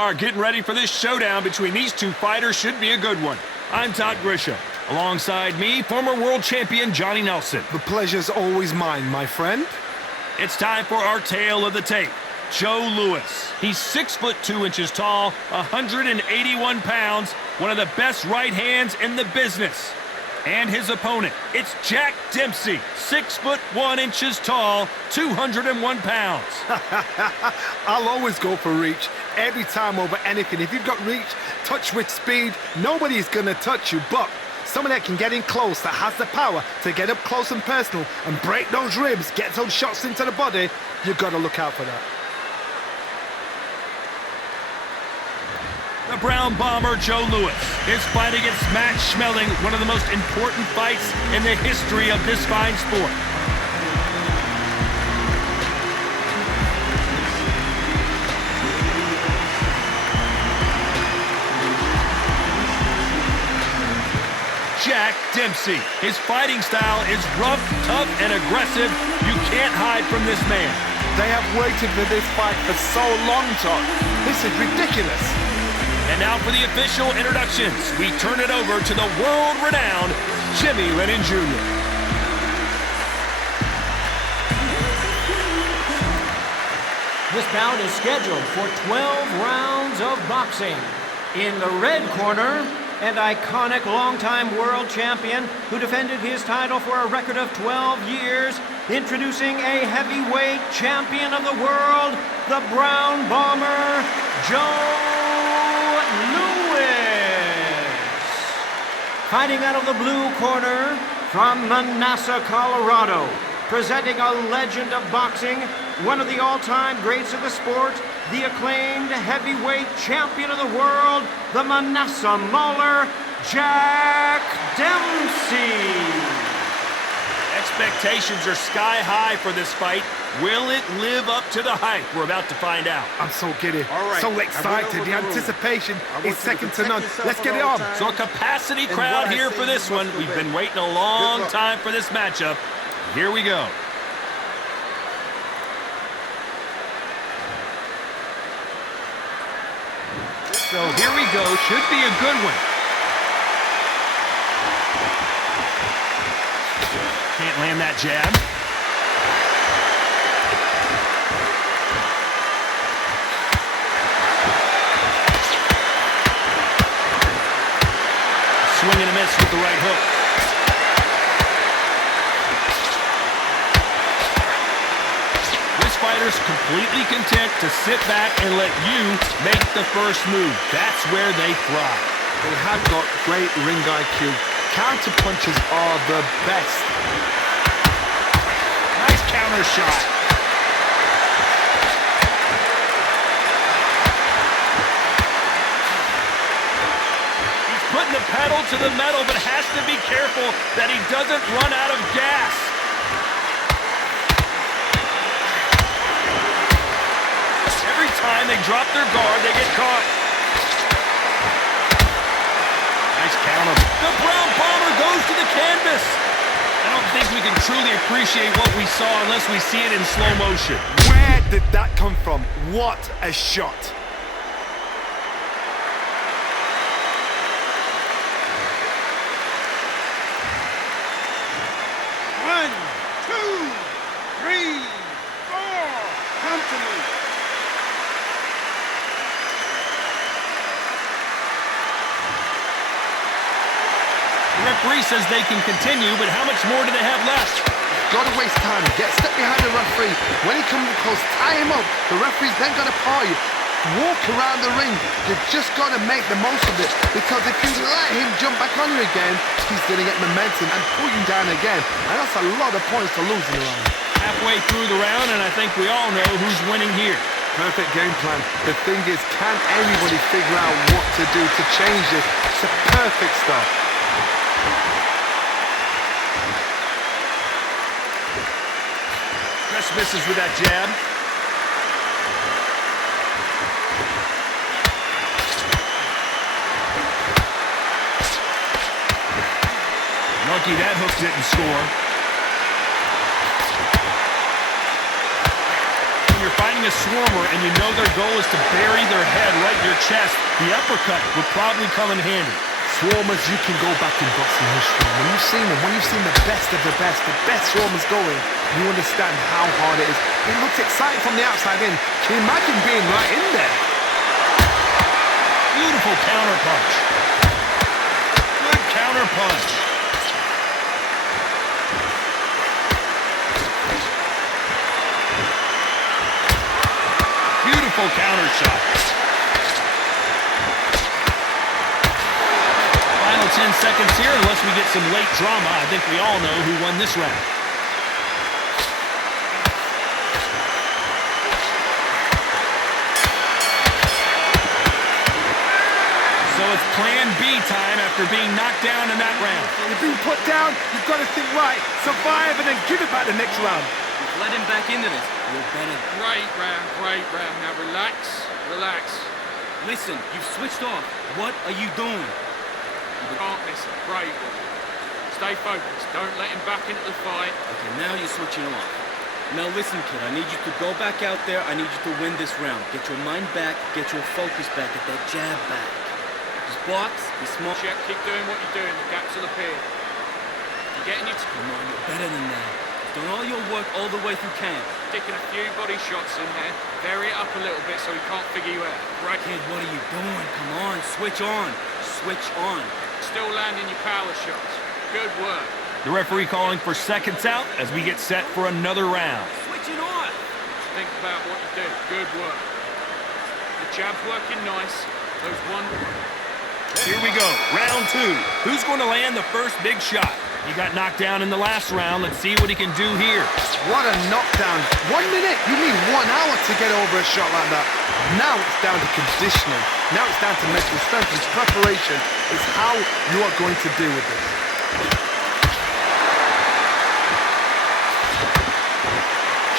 are getting ready for this showdown between these two fighters. Should be a good one. I'm Todd Grisham. Alongside me, former world champion Johnny Nelson. The pleasure's always mine, my friend. It's time for our tale of the tape. Joe Louis. He's 6'2" tall, 181 pounds, one of the best right hands in the business. And his opponent, it's Jack Dempsey, 6'1" tall, 201 pounds. I'll always go for reach, every time over anything. If you've got reach, touch with speed, nobody's gonna touch you, but someone that can get in close, that has the power to get up close and personal and break those ribs, get those shots into the body, you've got to look out for that. The Brown Bomber, Joe Louis, is fighting against Matt Schmeling, one of the most important fights in the history of this fine sport. Jack Dempsey. His fighting style is rough, tough, and aggressive. You can't hide from this man. They have waited for this fight for so long, Todd. This is ridiculous. And now for the official introductions. We turn it over to the world-renowned Jimmy Lennon Jr. This bout is scheduled for 12 rounds of boxing. In the red corner, an iconic longtime world champion who defended his title for a record of 12 years, introducing a heavyweight champion of the world, the Brown Bomber, Joe Louis. Fighting out of the blue corner, from Manassas, Colorado, presenting a legend of boxing, one of the all-time greats of the sport, the acclaimed heavyweight champion of the world, the Manassas Mauler, Jack Dempsey. Expectations are sky high for this fight. Will it live up to the hype? We're about to find out. I'm so giddy, so excited. The anticipation is second to none. Let's get it on. So a capacity crowd here for this one. We've been waiting a long time for this matchup. Here we go. So here we go. Should be a good one. Can't land that jab. Swing and a miss with the right hook. This fighter's completely content to sit back and let you make the first move. That's where they thrive. They have got great ring IQ. Counter punches are the best. Nice counter shot. He's putting the pedal to the metal, but has to be careful that he doesn't run out of gas. Every time they drop their guard, they get caught. Nice counter. The Brown Bomber goes to the canvas. I don't think we can truly appreciate what we saw unless we see it in slow motion. Where did that come from? What a shot. One, two, three, four. Come to me. The referee says they can continue, but how much more do they have left? Gotta waste time. Get a step behind the referee. When he comes close, tie him up. The referee's then gotta paw you. Walk around the ring. You've just gotta make the most of it. Because if you let him jump back on you again, he's gonna get momentum and pull you down again. And that's a lot of points to lose in the round. Halfway through the round, and I think we all know who's winning here. Perfect game plan. The thing is, can anybody figure out what to do to change this? It's a perfect start. Just misses with that jab. Lucky that hook didn't score. When you're fighting a swarmer and you know their goal is to bury their head right in your chest, the uppercut would probably come in handy. Swarmers, you can go back in boxing history. When you've seen the best of the best swarmers going, you understand how hard it is. It looks exciting from the outside in. Can you imagine being right in there? Beautiful counter punch. Good counter punch. Beautiful counter shot. Final 10 seconds here, unless we get some late drama. I think we all know who won this round. So it's plan B time after being knocked down in that round. You've been put down, you've got to think right, survive and then give it back the next round. You've let him back into this. You're better. Great round, great round. Now relax, relax. Listen, you've switched off. What are you doing? You can't miss it. Great. Stay focused. Don't let him back into the fight. Okay, now you're switching off. Now listen, kid, I need you to go back out there. I need you to win this round. Get your mind back, get your focus back, get that jab back. Just box, be smart. Check, keep doing what you're doing. The gaps will appear. You're getting your... Come on, you're better than that. You've done all your work all the way through camp. Sticking a few body shots in there. Vary it up a little bit so he can't figure you out. Right. Kid, what are you doing? Come on, switch on. Switch on. Still landing your power shots. Good work. The referee calling for seconds out as we get set for another round. Switching on. Think about what you do. Good work. The jab's working nice. Those one... Here we go, round 2. Who's going to land the first big shot? He got knocked down in the last round. Let's see what he can do here. What a knockdown. 1 minute? You need 1 hour to get over a shot like that. Now it's down to conditioning. Now it's down to mental strength and preparation. Is how you are going to deal with this.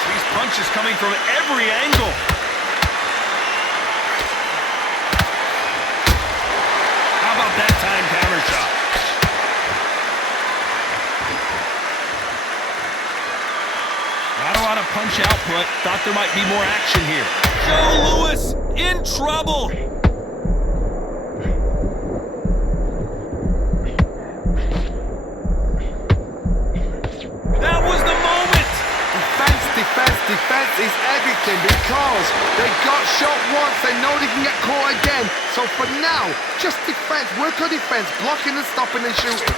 These punches coming from every angle. How about that time counter shot? Not a lot of punch output. Thought there might be more action here. Joe Louis in trouble. That was the moment. Defense is everything because they got shot once. They know they can get caught again. So for now, just defense. Work on defense. Blocking and stopping and shooting.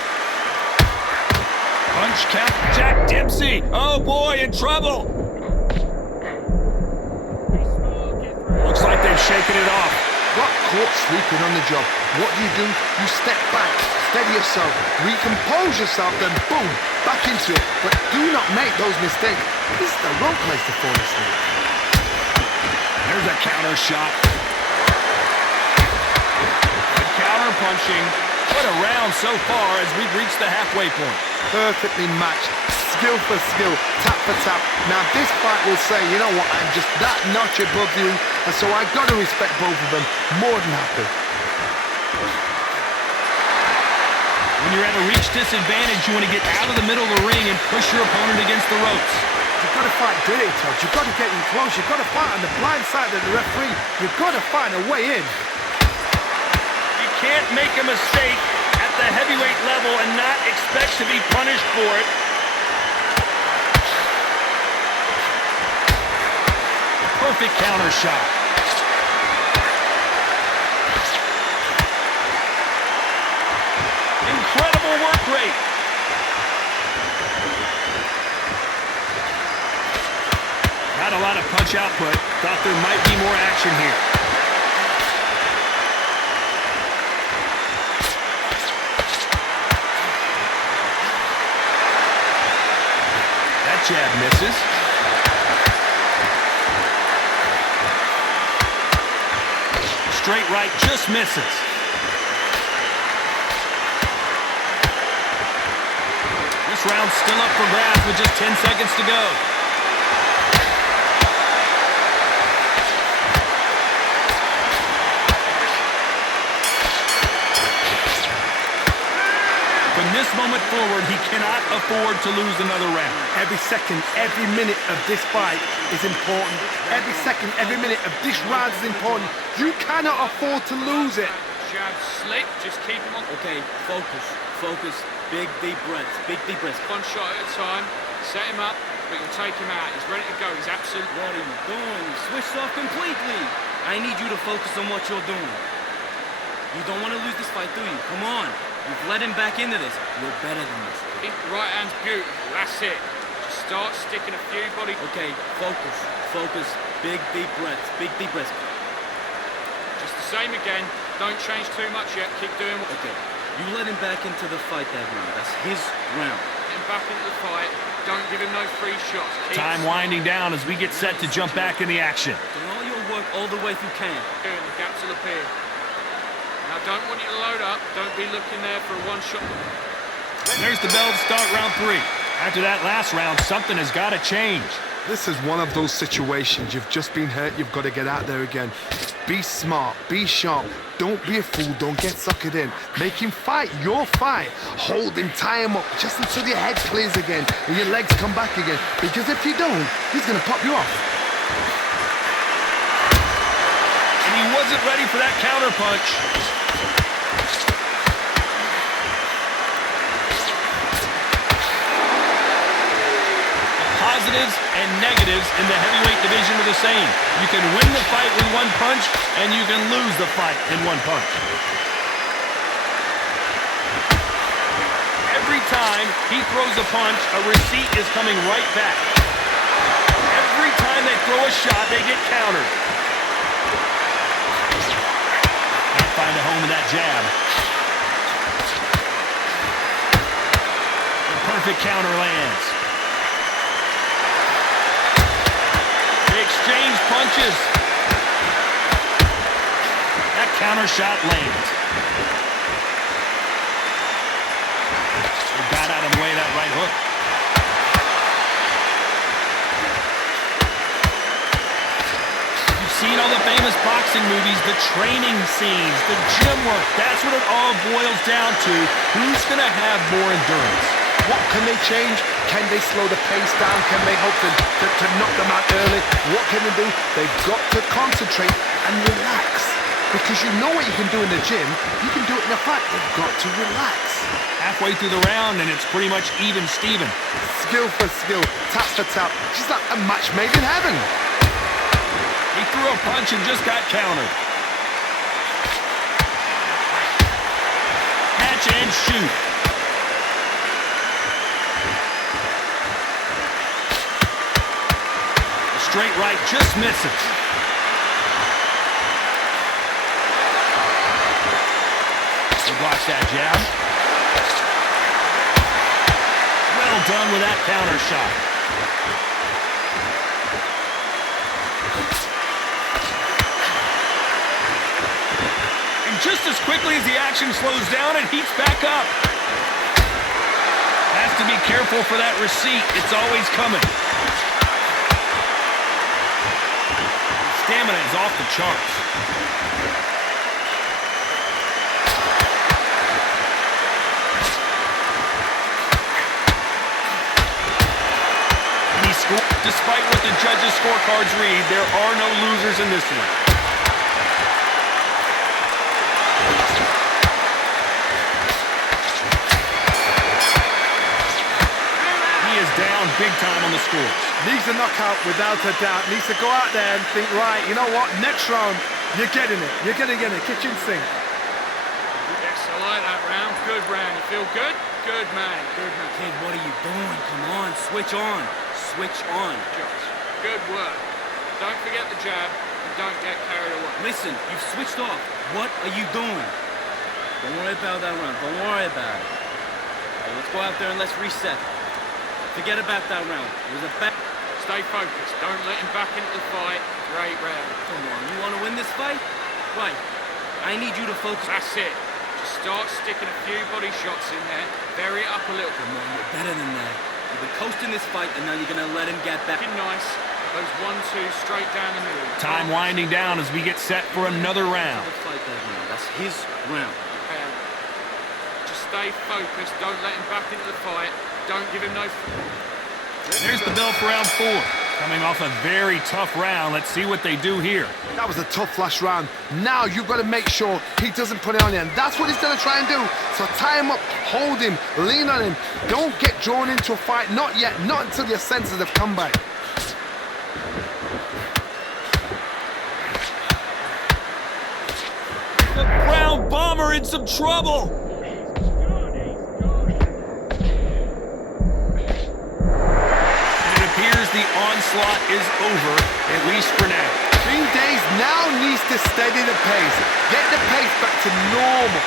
Punch count. Jack Dempsey. Oh boy, in trouble. Looks like they've shaken it off. Got caught sleeping on the job. What do? You step back, steady yourself, recompose yourself, then boom, back into it. But do not make those mistakes. This is the wrong place to fall asleep. There's a counter shot. Good counter punching. What a round so far as we've reached the halfway point. Perfectly matched, skill for skill, tap for tap. Now this fight will say, you know what, I'm just that notch above you, and so I've got to respect both of them. More than happy. When you're at a reach disadvantage, you want to get out of the middle of the ring and push your opponent against the ropes. You've got to fight dirty, Todd. You've got to get in close. You've got to fight on the blind side of the referee. You've got to find a way in. You can't make a mistake at the heavyweight level and not expect to be punished for it. Perfect counter shot. Incredible work rate. Not a lot of punch output. Thought there might be more action here. That jab misses. Straight right just misses. This round's still up for grabs with just 10 seconds to go. From this this moment forward, he cannot afford to lose another round. Every second, every minute of this fight is important. Every second, every minute of this round is important. You cannot afford to lose it. Jab slick, just keep him on. Okay, focus. Big deep breaths, One shot at a time, set him up, but you'll take him out. He's ready to go, he's absolutely... What are you doing? You switched off completely. I need you to focus on what you're doing. You don't want to lose this fight, do you? Come on. You've led him back into this. You're better than this. Right hand's beautiful, that's it. Just start sticking a few body... Okay, focus. Big deep breaths. Just the same again. Don't change too much yet. Keep doing what... Okay. You let him back into the fight that round. That's his round. Get him back into the fight. Don't give him no free shots. Time winding down as we get set to jump back in the action. Do all your work all the way through camp. Doing the gaps will appear. Now don't want you to load up. Don't be looking there for a one shot. There's the bell to start round 3. After that last round, something has got to change. This is one of those situations. You've just been hurt. You've got to get out there again. Be smart. Be sharp. Don't be a fool. Don't get suckered in. Make him fight your fight. Hold him. Tie him up just until your head clears again and your legs come back again. Because if you don't, he's going to pop you off. And he wasn't ready for that counter punch. Positives and negatives in the heavyweight division are the same. You can win the fight with one punch, and you can lose the fight in one punch. Every time he throws a punch, a receipt is coming right back. Every time they throw a shot, they get countered. Can't find a home with that jab. The perfect counter lands. Exchange punches. That counter shot lands. They got out of the way of that right hook. You've seen all the famous boxing movies, the training scenes, the gym work. That's what it all boils down to. Who's going to have more endurance? What can they change? Can they slow the pace down? Can they hope to knock them out early? What can they do? They've got to concentrate and relax. Because you know what you can do in the gym, you can do it in a fight. They've got to relax. Halfway through the round, and it's pretty much even Steven. Skill for skill, tap for tap. Just like a match made in heaven. He threw a punch and just got countered. Catch and shoot. Straight right just misses. He blocks that jab. Well done with that counter shot. And just as quickly as the action slows down, it heats back up. Has to be careful for that receipt. It's always coming. Stamina is off the charts. And he scored. Despite what the judges' scorecards read, there are no losers in this one. He is down big time on the scores. Needs a knockout without a doubt. Needs to go out there and think, right, you know what? Next round, you're getting it. You're going to get it. Kitchen sink. Yes, I like that round. Good round. You feel good? Good man. Good man. Kid, what are you doing? Come on, switch on. Switch on. Josh, good work. Don't forget the jab and don't get carried away. Listen, you've switched off. What are you doing? Don't worry about that round. Don't worry about it. Well, let's go out there and let's reset. Forget about that round. It was a bad... Stay focused. Don't let him back into the fight. Great round. Come on, you want to win this fight? Right. I need you to focus. That's it. Just start sticking a few body shots in there. Vary it up a little. Come on, you're better than that. You've been coasting this fight, and now you're going to let him get back. Looking nice. Those 1-2 straight down the middle. Time winding down as we get set for another round. Fight that round. That's his round. Just stay focused. Don't let him back into the fight. Don't give him no... There's the bell for round 4. Coming off a very tough round. Let's see what they do here. That was a tough last round. Now you've got to make sure he doesn't put it on you, and that's what he's going to try and do. So tie him up, hold him, lean on him. Don't get drawn into a fight. Not yet. Not until your senses have come back. The Brown Bomber in some trouble. The onslaught is over, at least for now. 3 days now needs to steady the pace. Get the pace back to normal.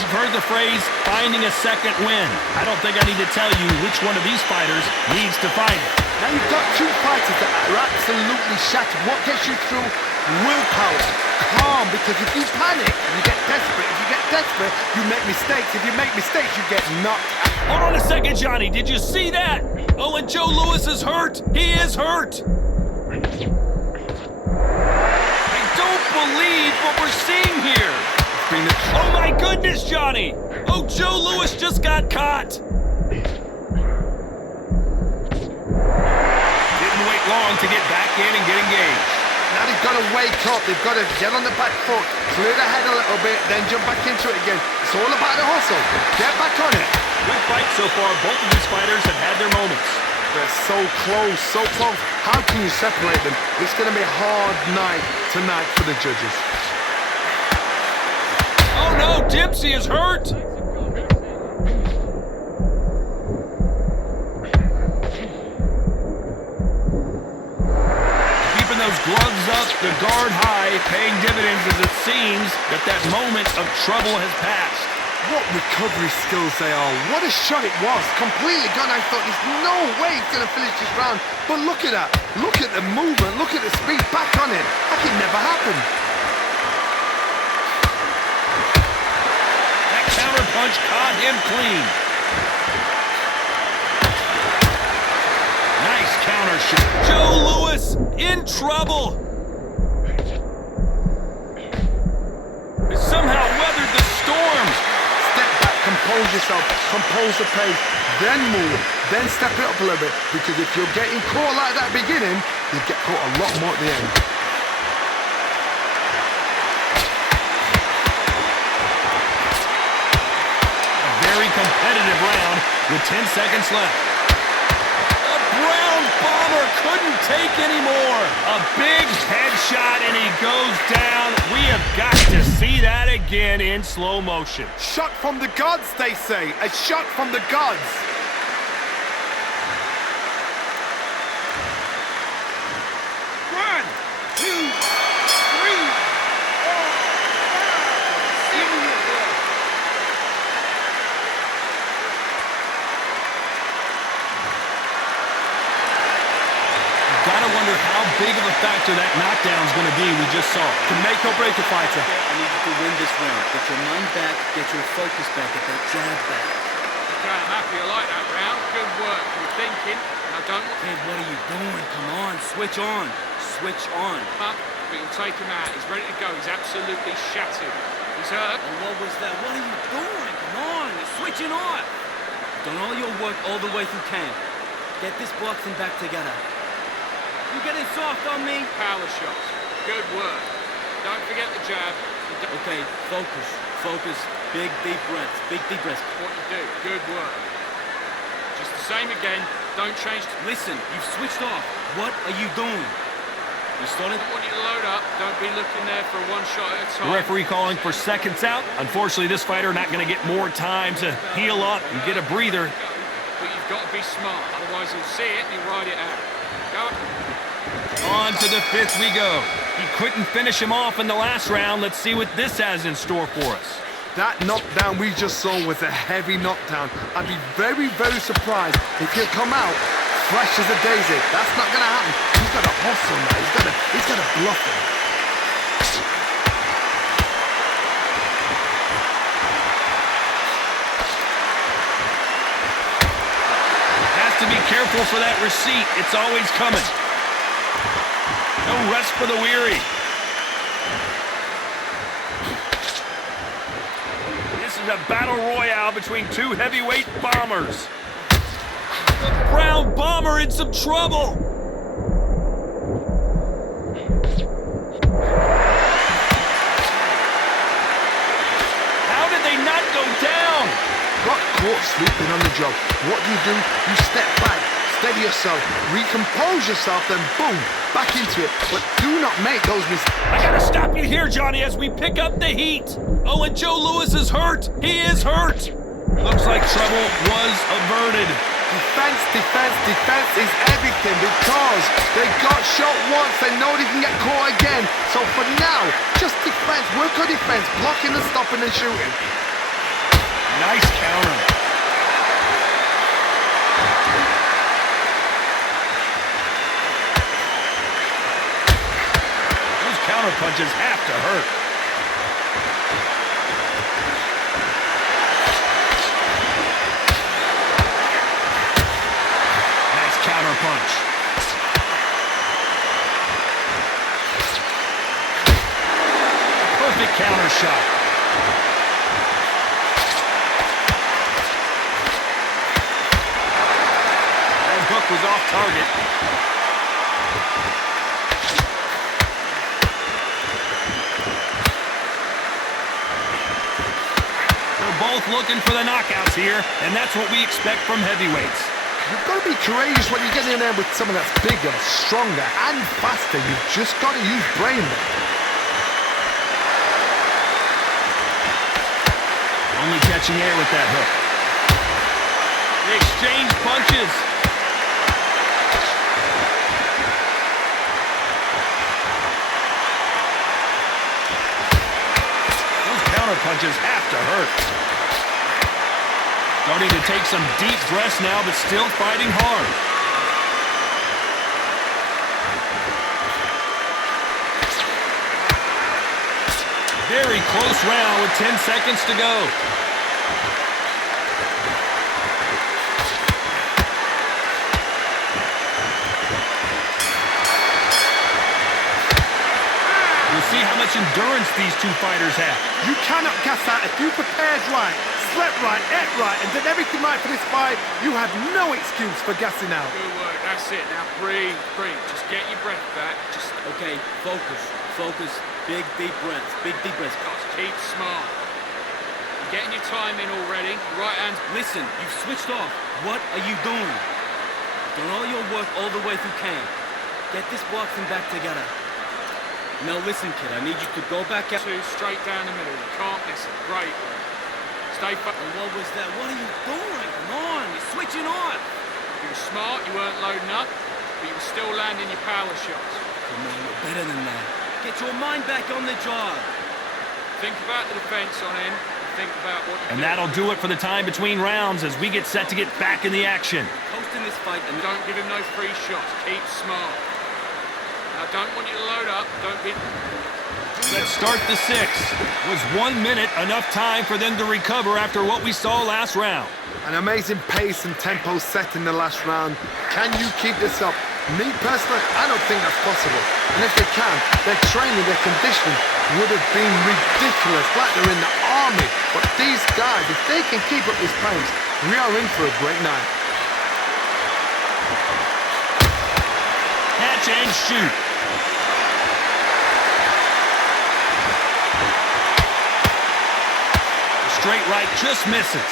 You've heard the phrase, finding a second win. I don't think I need to tell you which one of these fighters needs to find it. Now you've got 2 fighters that are absolutely shattered. What gets you through? Willpower. Calm, because if you panic, you get desperate. If you get desperate, you make mistakes. If you make mistakes, you get knocked out. Hold on a second, Johnny. Did you see that? Oh, and Joe Louis is hurt. He is hurt. I don't believe what we're seeing here. Oh, my goodness, Johnny. Oh, Joe Louis just got caught. Didn't wait long to get back in and get engaged. Now they've got to wake up. They've got to get on the back foot, clear the head a little bit, then jump back into it again. It's all about the hustle. Get back on it. Good fight so far. Both of these fighters have had their moments. They're so close, so close. How can you separate them? It's going to be a hard night tonight for the judges. Oh no, Dempsey is hurt. Keeping those gloves up, the guard high, paying dividends as it seems that moment of trouble has passed. What recovery skills they are. What a shot it was. Completely gone. I thought there's no way he's going to finish this round. But look at that. Look at the movement. Look at the speed. Back on it. Like it never happened. That counter punch caught him clean. Nice counter shot. Joe Louis in trouble. Somehow weathered the storm. Step back, compose yourself, compose the pace, then move, then step it up a little bit, because if you're getting caught like that beginning, you get caught a lot more at the end. A very competitive round with 10 seconds left. A Brown Bomber couldn't take anymore. A big headshot and he goes down. We have got to see that again in slow motion. Shot from the gods, they say. A shot from the gods. One, two, three, four, five, six. Gotta wonder how big of a factor that knockdown is going to be we just saw. To make or break a fighter. I need you to win this round. Get your mind back, get your focus back, get that jab back. Okay, I'm happy. I like that round. Good work. You're thinking. Now don't Kid, what are you doing? Come on, switch on. Switch on. up, but you'll take him out. He's ready to go. He's absolutely shattered. He's hurt. And what was that? What are you doing? Come on, you're switching on. Done all your work all the way through camp. Get this boxing back together. You getting soft on me? Power shots. Good work. Don't forget the jab. Okay, focus, focus. Big, deep breaths, big, deep breaths. What you do. Good work. Just the same again. Don't change. Listen, you've switched off. What are you doing? You started? I want you to load up. Don't be looking there for one shot at a time. The referee calling for seconds out. Unfortunately, this fighter not going to get more time to heal up and get a breather. But you've got to be smart. Otherwise, he'll see it and he'll ride it out. Go. On to the 5th we go. He couldn't finish him off in the last round. Let's see what this has in store for us. That knockdown we just saw was a heavy knockdown. I'd be very, very surprised if he'll come out fresh as a daisy. That's not going to happen. He's got to hustle now. He's got to bluff him. Has to be careful for that receipt. It's always coming. No rest for the weary. This is a battle royale between two heavyweight bombers. The Brown Bomber in some trouble. How did they not go down? Got caught sleeping on the job. What do? You step back, steady yourself, recompose yourself, then boom, back into it. But do not make those mistakes. I gotta stop you here, Johnny, as we pick up the heat. Oh, and Joe Louis is hurt. He is hurt. Looks like trouble was averted. Defense, defense, defense is everything because they got shot once, they know they can get caught again. So for now, just defense, work on defense, blocking and stopping and shooting. Nice counter. Those counter punches have to hurt. Nice counter punch. Perfect counter shot. Hook was off target. They're both looking for the knockouts here, and that's what we expect from heavyweights. You've got to be courageous when you get in there with someone that's bigger, stronger, and faster. You've just got to use brain there. Only catching air with that hook. They exchange punches. Counter punches have to hurt. Starting to take some deep breaths now, but still fighting hard. Very close round with 10 seconds to go. See how much endurance these two fighters have. You cannot gas out. If you prepared right, slept right, ate right, and did everything right for this fight, you have no excuse for gassing out. Good work, that's it. Now breathe, breathe. Just get your breath back. Just Okay, focus. Big, deep breaths. guys, keep smart. You're getting your time in already. Right hand. Listen, you've switched off. What are you doing? Done all your work all the way through camp. Get this boxing back together. Now listen, kid, I need you to go back out. Two straight down the middle. You can't miss it. Great work. Stay focused. And what was that? What are you doing? Come on, you're switching on. You were smart, you weren't loading up, but you were still landing your power shots. Come on, you're better than that. Get your mind back on the job. Think about the defense on him. Think about what you're And doing. that'll do it for the time between rounds as we get set to get back in the action. Coasting this fight and Don't give him no free shots. Keep smart. I don't want you to load up. Don't be... Let's start the sixth. Was 1 minute enough time for them to recover after what we saw last round? An amazing pace and tempo set in the last round. Can you keep this up? Me personally, I don't think that's possible. And if they can, their training, their conditioning would have been ridiculous, like they're in the army. But these guys, if they can keep up this pace, we are in for a great night. Catch and shoot. Straight right just misses.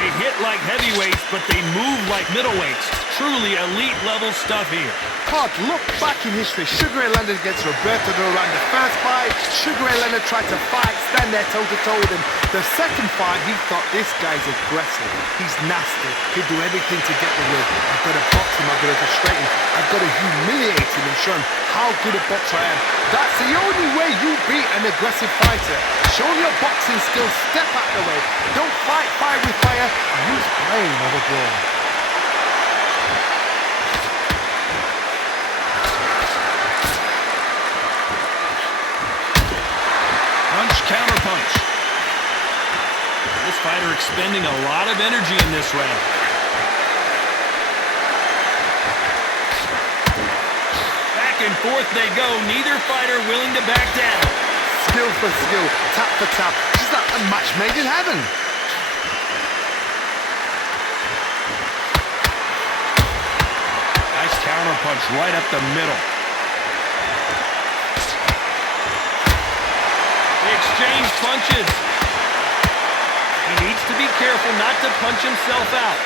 They hit like heavyweights, but they move like middleweights. Truly elite level stuff here. Todd, look back in history. Sugar Ray Leonard against Roberto Duran. The first fight, Sugar Ray Leonard tried to fight, stand there toe-to-toe with him. The second fight, he thought, this guy's aggressive. He's nasty. He'll do everything to get the win. I've got to box him. I've got to frustrate him. I've got to humiliate him and show him how good a boxer I am. That's the only way you beat an aggressive fighter. Show your boxing skills. Step out of the way. Don't fight fire with fire. Use brain over brawn. Punch, counter punch. This fighter expending a lot of energy in this round. and forth they go, neither fighter willing to back down. Skill for skill, tap for tap, just like a match made in heaven. Nice counter punch right up the middle. They exchange punches. He needs to be careful not to punch himself out.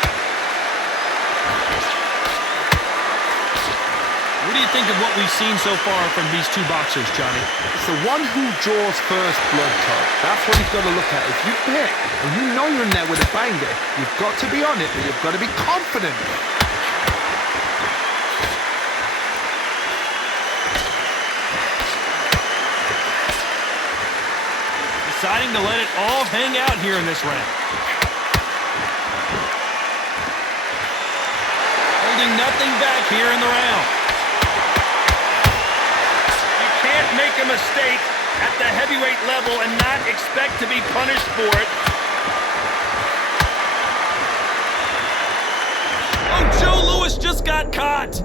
What do you think of what we've seen so far from these two boxers, Johnny? It's the one who draws first blood, Todd. That's what you've got to look at. If you pick and you know you're in there with a banger, you've got to be on it, but you've got to be confident. Deciding to let it all hang out here in this round. Holding nothing back here in the round. You can't make a mistake at the heavyweight level and not expect to be punished for it. Oh, Joe Louis just got caught.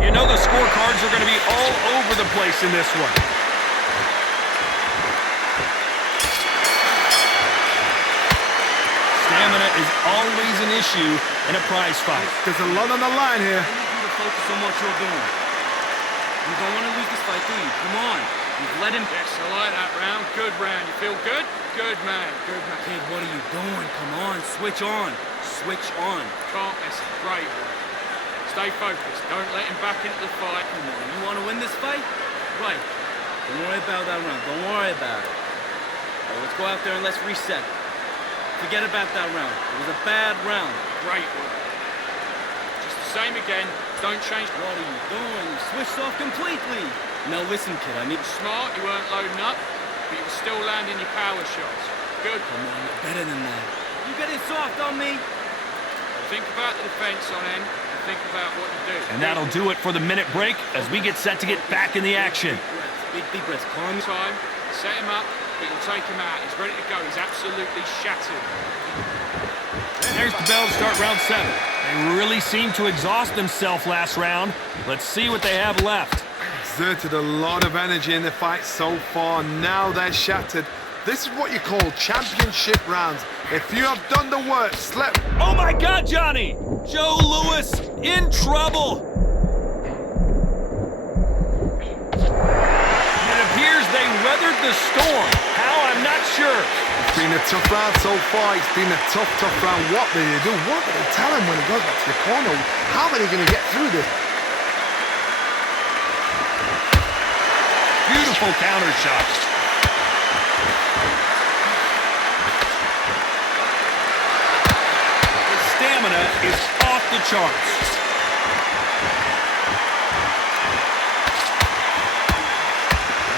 You know the scorecards are going to be all over the place in this one. Stamina is always an issue in a prize fight. There's a lot on the line here. I need you to focus on what you're doing. You don't want to lose this fight, do you? Come on. You've let him... Yes, I like that round. Good round. You feel good? Good man. Good man. Kid, what are you doing? Come on. Switch on. Switch on. Can't miss it. Great work. Stay focused. Don't let him back into the fight. Come on. You want to win this fight? Right. Don't worry about that round. Don't worry about it. All right, let's go out there and let's reset. Forget about that round. It was a bad round. Great work. Just the same again. Don't change. What are you doing? You switched off completely. Now listen, kid, I need... Smart, you weren't loading up, but you were still landing your power shots. Good. Come on, you're better than that. You getting soft on me? Think about the defense on end, and think about what you do. And that'll do it for the minute break as we get set to get back in the action. Big deep breaths. Calm Time, set him up, but you'll take him out. He's ready to go. He's absolutely shattered. And there's the bell to start round 7. They really seemed to exhaust themselves last round. Let's see what they have left. Exerted a lot of energy in the fight so far. Now they're shattered. This is what you call championship rounds. If you have done the work, slept... Oh my God, Johnny! Joe Louis in trouble! It appears they weathered the storm. How, I'm not sure. It's been a tough round so far. It's been a tough round. What do they do? What do they tell him when he goes back to the corner? How are they going to get through this? Beautiful counter shots. The stamina is off the charts.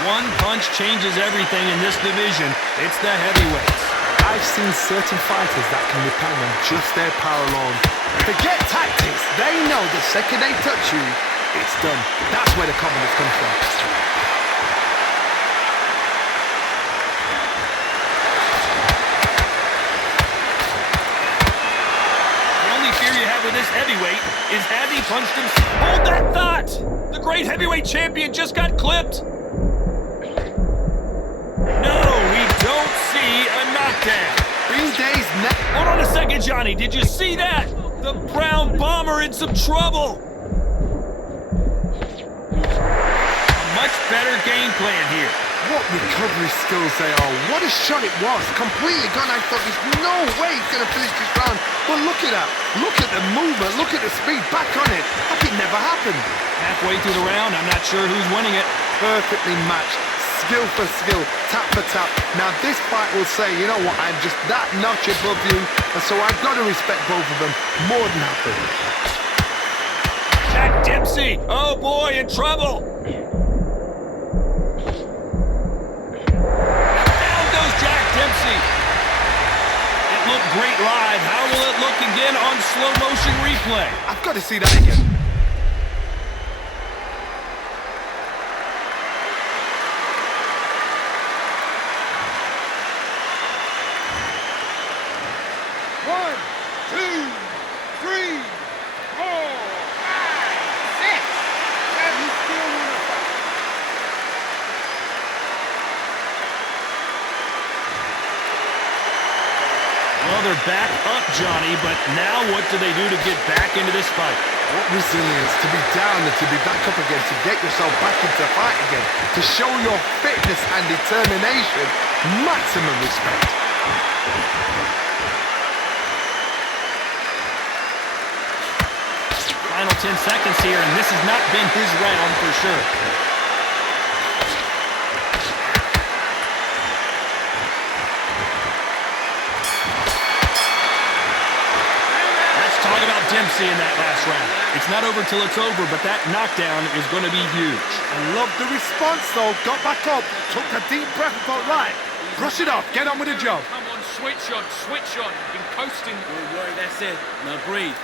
One punch changes everything in this division. It's the heavyweights. I've seen certain fighters that can depend on just their power alone. Forget tactics. They know the second they touch you, it's done. That's where the confidence comes from. With this heavyweight is has he punched him? Hold that thought! The great heavyweight champion just got clipped. No, we don't see a knockdown. These days, hold on a second, Johnny. Did you see that? The Brown Bomber in some trouble. A much better game plan here. What recovery skills they are. What a shot it was. Completely gone. I thought there's no way he's going to finish this round. But look at that. Look at the movement. Look at the speed. Back on it. Like it never happened. Halfway through the round, I'm not sure who's winning it. Perfectly matched. Skill for skill. Tap for tap. Now this fight will say, you know what, I'm just that notch above you. And so I've got to respect both of them. More than happy. Jack Dempsey. Oh boy, in trouble. Dempsey. It looked great live. How will it look again on slow motion replay? I've got to see that again. Well, they're back up, Johnny, but now what do they do to get back into this fight? What resilience to be down and to be back up again, to get yourself back into fight again, to show your fitness and determination. Maximum respect. Final 10 seconds here, and this has not been his round for sure. Let's talk about Dempsey in that last round. It's not over till it's over, but that knockdown is going to be huge. I love the response, though. Got back up, took a deep breath and thought, right, brush it off, get on with the job. Come on, switch on, switch on. You've been coasting. Don't worry, that's it. Now breathe.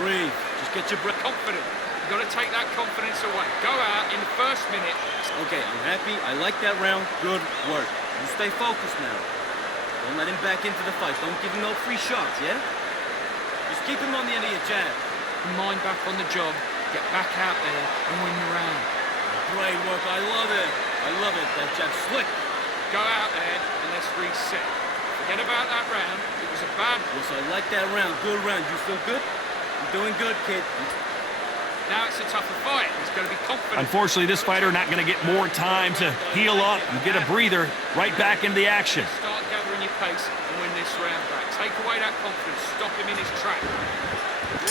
Breathe. Just get your breath. Confident. You've got to take that confidence away. Go out in the first minute. Okay, I'm happy. I like that round. Good work. You stay focused now. Don't let him back into the fight. Don't give him no free shots, yeah? Just keep him on the end of your jab. Mind back on the job. Get back out there and win the round. Great work. I love it. I love it. That jab slick. Go out there and let's reset. Forget about that round. It was a bad one. Yes, I like that round. Good round. You feel good? You're doing good, kid. Now it's a tougher fight. He's going to be confident. Unfortunately, this fighter not going to get more time to heal up and get a breather right back into the action. Start gathering your pace and win this round back. Take away that confidence. Stop him in his track.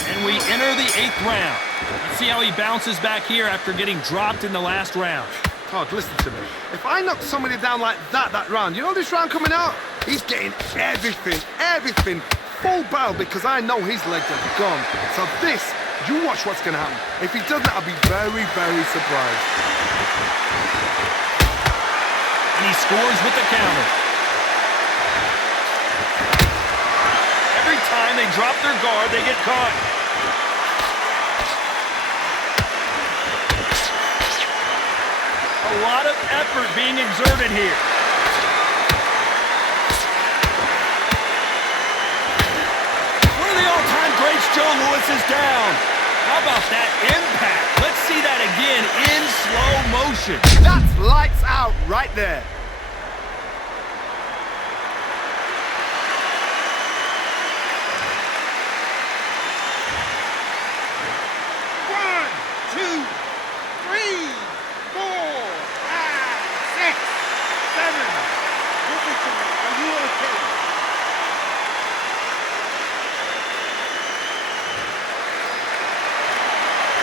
And we enter the 8th round. Let's see how he bounces back here after getting dropped in the last round. Todd, listen to me. If I knock somebody down like that round, you know this round coming out? He's getting everything, full barrel, because I know his legs are gone. So this, you watch what's going to happen. If he doesn't, I'll be very, very surprised. And he scores with the counter. Every time they drop their guard, they get caught. A lot of effort being exerted here. One of the all-time greats, Joe Louis, is down. How about that impact? Let's see that again in slow motion. That's lights out right there.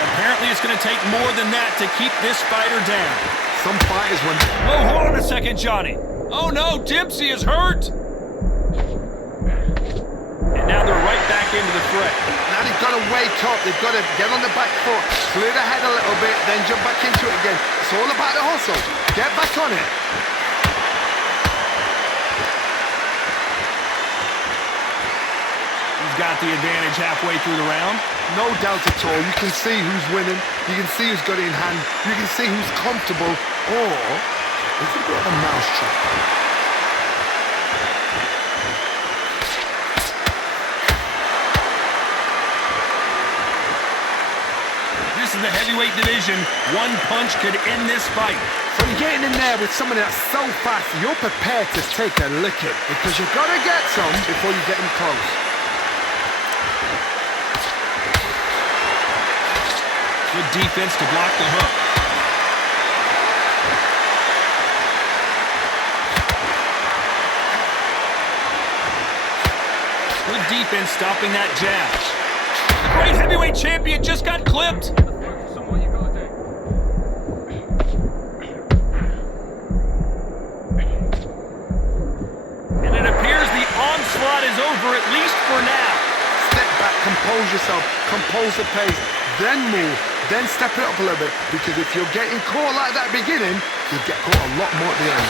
Apparently, it's going to take more than that to keep this fighter down. Some fighters when... Oh, hold on a second, Johnny. Oh, no, Dempsey is hurt. And now they're right back into the fray. Now they've got to wake up. They've got to get on the back foot, clear the head a little bit, then jump back into it again. It's all about the hustle. Get back on it. He's got the advantage halfway through the round. No doubt at all. You can see who's winning. You can see who's got it in hand. You can see who's comfortable. Or it's a bit of a mousetrap. This is the heavyweight division. One punch could end this fight. So you're getting in there with somebody that's so fast, you're prepared to take a licking because you've got to get some before you get him close. Good defense to block the hook. Good defense stopping that jab. The great heavyweight champion just got clipped. Focus on what you got to do. And it appears the onslaught is over, at least for now. Step back, compose yourself, compose the pace, then move, then step it up a little bit, because if you're getting caught like that beginning, you'll get caught a lot more at the end.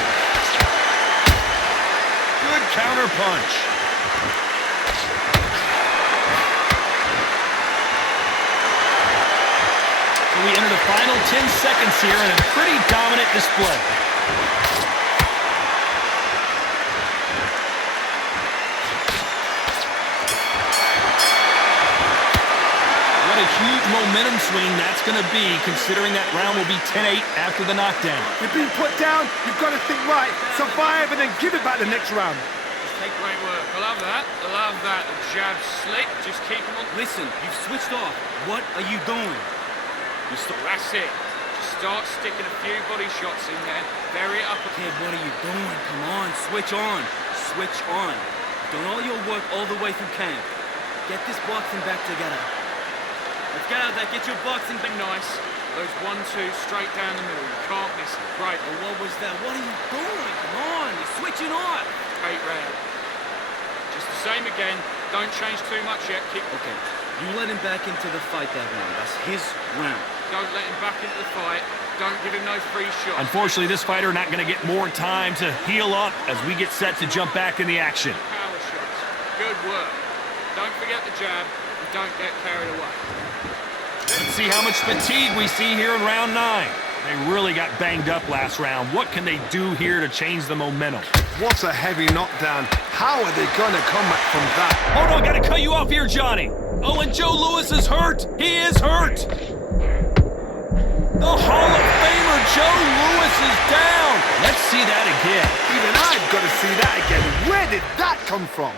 Good counter punch. So we enter the final 10 seconds here in a pretty dominant display. What a huge momentum swing that's going to be, considering that round will be 10-8 after the knockdown. You've been put down, you've got to think right, survive and then give it back the next round. Take great work. I love that. I love that. The jab slick. Just keep him on. Listen, you've switched off. What are you doing? That's it. Just start sticking a few body shots in there. Bury it up. Kid, what are you doing? Come on, switch on. Switch on. You've done all your work all the way through camp. Get this boxing back together. Let's get out there. Get your boxing back. Nice. Those 1-2 straight down the middle. You can't miss it. Great. Oh, what was that? What are you doing? Come on, you're switching off. 8 round. Just the same again. Don't change too much yet. Keep. Okay, you let him back into the fight that round. That's his round. Don't let him back into the fight. Don't give him no free shots. Unfortunately, this fighter not going to get more time to heal up as we get set to jump back in the action. Power shots. Good work. Don't forget the jab and don't get carried away. Let's see how much fatigue we see here in round 9. They really got banged up last round. What can they do here to change the momentum? What a heavy knockdown. How are they going to come back from that? Hold on, got to cut you off here, Johnny. Oh, and Joe Louis is hurt. He is hurt. The Hall of Famer Joe Louis is down. Let's see that again. Even I've got to see that again. Where did that come from?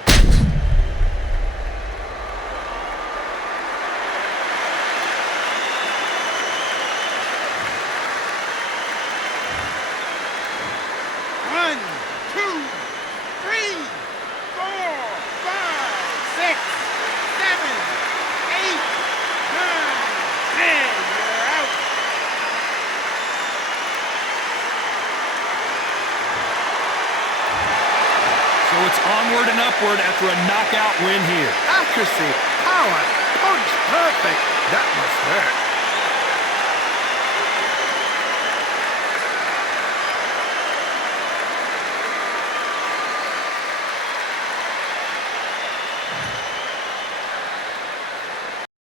So it's onward and upward after a knockout win here. Accuracy, power, punch, perfect. That must hurt.